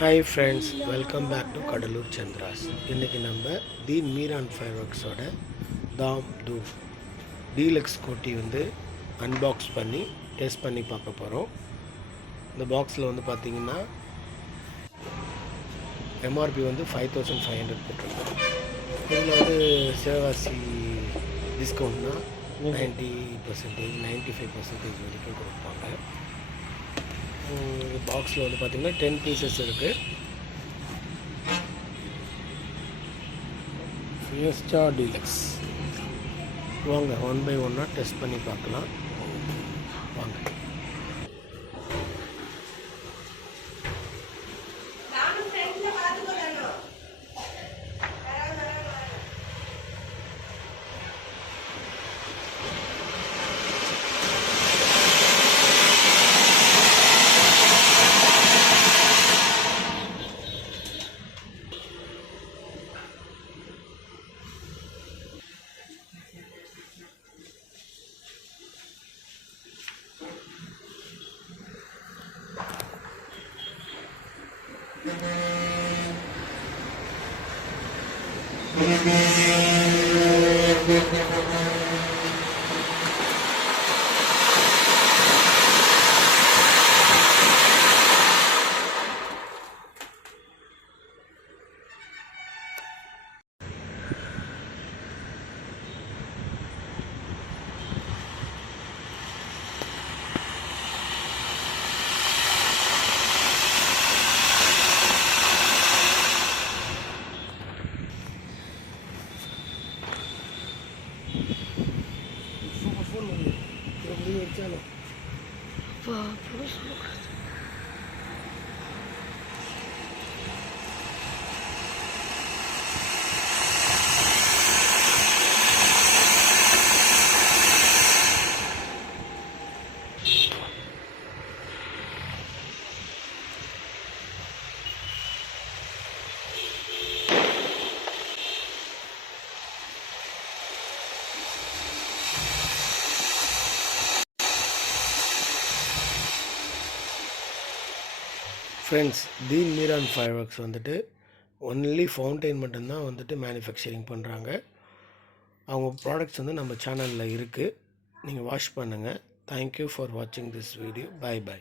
Hi friends, welcome back to Cuddalore Chandras. இன்றைக்கி நம்ம the Meeran ஃபயர்வொர்க்ஸோட தாம் தூம் டீலக்ஸ் கோட்டி அன்பாக்ஸ் பண்ணி டெஸ்ட் பண்ணி பார்க்க போகிறோம். இந்த பாக்ஸில் பார்த்திங்கன்னா எம்ஆர்பி 5500 போட்டிருக்கோம். இதில் சிவகாசி டிஸ்கவுண்ட்னா 90%, 95% வரைக்கும் கொடுப்பாங்க. பாக்ஸில் பார்த்திங்கன்னா 10 பீசஸ் இருக்குது. Fiesta deluxe. வாங்க ஒன் பை ஒன்னாக டெஸ்ட் பண்ணி பார்க்கலாம். வாங்க. ஃப்ரெண்ட்ஸ், தி மீரான் ஃபயர்வொர்க்ஸ் ஒன்லி ஃபவுண்டைன் மட்டும்தான் மேனுஃபேக்சரிங் பண்ணுறாங்க. அவங்க ப்ராடக்ட்ஸ் நம்ம சேனலில் இருக்குது. நீங்கள் வாட்ச் பண்ணுங்கள். தேங்க்யூ ஃபார் வாட்சிங் திஸ் வீடியோ. பை.